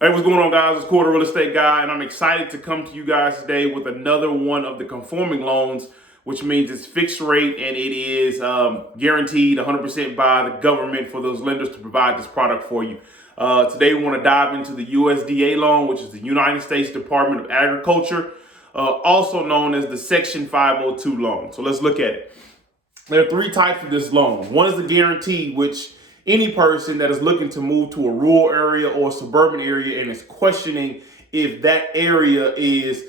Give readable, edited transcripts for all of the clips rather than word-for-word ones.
Hey, what's going on, guys? It's Cory, the real estate guy, and I'm excited to come to you guys today with another one of the conforming loans, which means it's fixed rate and it is guaranteed 100% by the government for those lenders to provide this product for you. Today, we want to dive into the USDA loan, which is the United States Department of Agriculture, also known as the Section 502 loan. So let's look at it. There are three types of this loan. One is the guarantee, which any person that is looking to move to a rural area or a suburban area and is questioning if that area is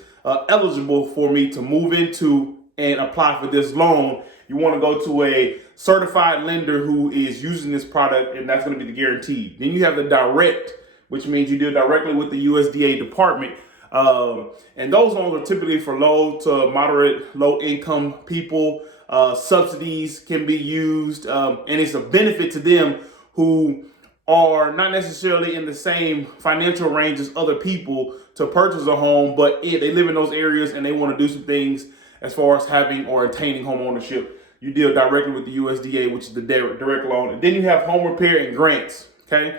eligible for me to move into and apply for this loan, you want to go to a certified lender who is using this product, and that's going to be the guarantee. Then you have the direct, which means you deal directly with the USDA department. And those loans are typically for low to moderate, low income people. Subsidies can be used, and it's a benefit to them who are not necessarily in the same financial range as other people to purchase a home, but they live in those areas and they want to do some things as far as having or attaining home ownership. You deal directly with the USDA, which is the direct loan. And then you have home repair and grants. Okay.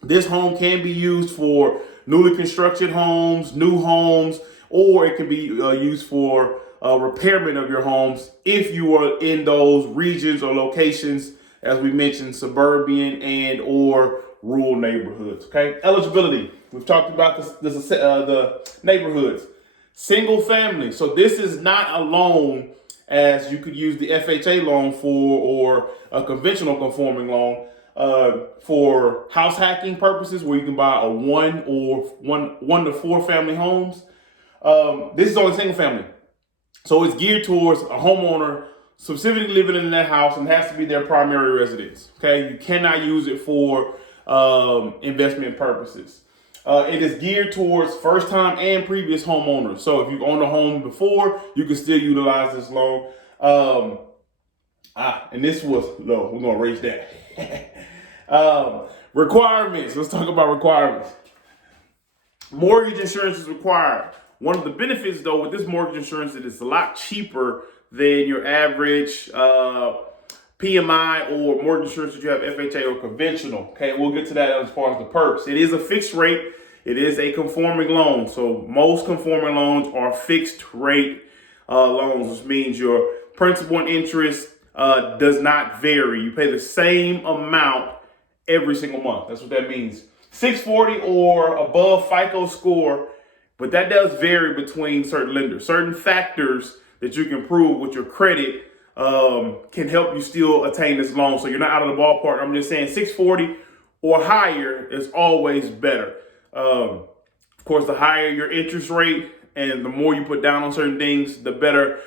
This home can be used for newly constructed homes, new homes, or it can be used for repairment of your homes if you are in those regions or locations, as we mentioned, suburban and or rural neighborhoods. Okay, eligibility. We've talked about the neighborhoods. Single family. So this is not a loan as you could use the FHA loan for, or a conventional conforming loan for house hacking purposes, where you can buy a one to four family homes. This is only single family. So it's geared towards a homeowner specifically living in that house and has to be their primary residence. Okay, you cannot use it for investment purposes. It is geared towards first-time and previous homeowners. So if you've owned a home before, you can still utilize this loan. And this was low. We're gonna raise that. Requirements. Let's talk about requirements. Mortgage insurance is required. One of the benefits, though, with this mortgage insurance, it is a lot cheaper than your average PMI or mortgage insurance that you have FHA or conventional. Okay, we'll get to that as far as the perks. It is a fixed rate. It is a conforming loan. So most conforming loans are fixed rate loans, which means your principal and interest does not vary. You pay the same amount every single month. That's what that means. 640 or above FICO score, but that does vary between certain lenders. Certain factors that you can prove with your credit can help you still attain this loan. So you're not out of the ballpark. I'm just saying 640 or higher is always better. Of course, the higher your interest rate and the more you put down on certain things, the better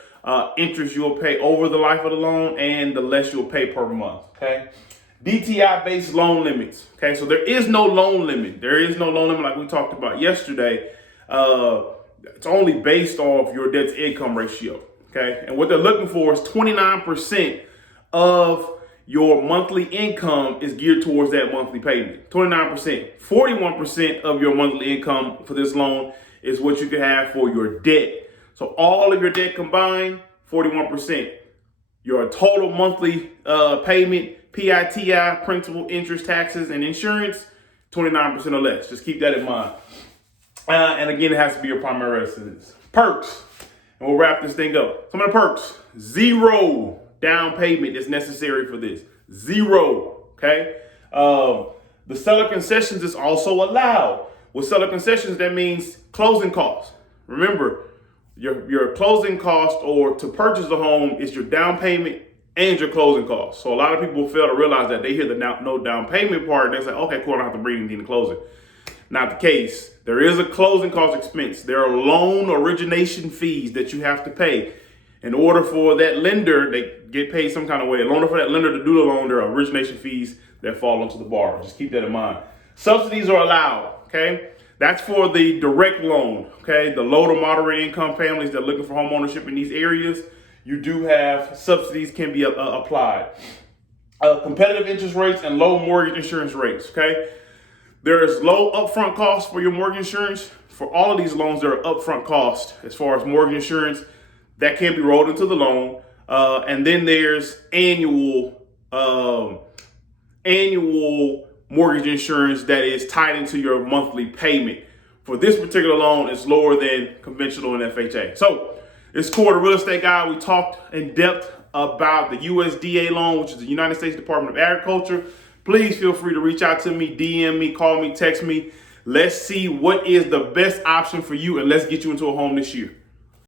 interest you'll pay over the life of the loan and the less you'll pay per month. Okay. DTI-based loan limits. Okay, so there is no loan limit. There is no loan limit like we talked about yesterday. It's only based off your debt to income ratio. Okay, and what they're looking for is 29% of your monthly income is geared towards that monthly payment. 29%. 41% of your monthly income for this loan is what you can have for your debt. So all of your debt combined, 41%. Your total monthly payment, PITI, principal, interest, taxes, and insurance, 29% or less. Just keep that in mind. And again, it has to be your primary residence. Perks. And we'll wrap this thing up. Some of the perks. 0 down payment is necessary for this. 0. Okay. The seller concessions is also allowed. With seller concessions, that means closing costs. Remember, your closing cost or to purchase a home is your down payment and your closing costs. So a lot of people fail to realize that. They hear the no down payment part and they say, okay, cool, I don't have to bring anything to closing. Not the case. There is a closing cost expense. There are loan origination fees that you have to pay. In order for that lender, they get paid some kind of way. In order for that lender to do the loan, there are origination fees that fall onto the borrower. Just keep that in mind. Subsidies are allowed. Okay. That's for the direct loan. Okay. The low to moderate income families that are looking for home ownership in these areas, you do have subsidies can be applied. Competitive interest rates and low mortgage insurance rates. Okay. There is low upfront costs for your mortgage insurance. For all of these loans, there are upfront costs as far as mortgage insurance that can be rolled into the loan. And then there's annual mortgage insurance that is tied into your monthly payment. For this particular loan, it's lower than conventional and FHA. So it's Cory, the real estate guy. We talked in depth about the USDA loan, which is the United States Department of Agriculture. Please feel free to reach out to me, DM me, call me, text me. Let's see what is the best option for you, and let's get you into a home this year.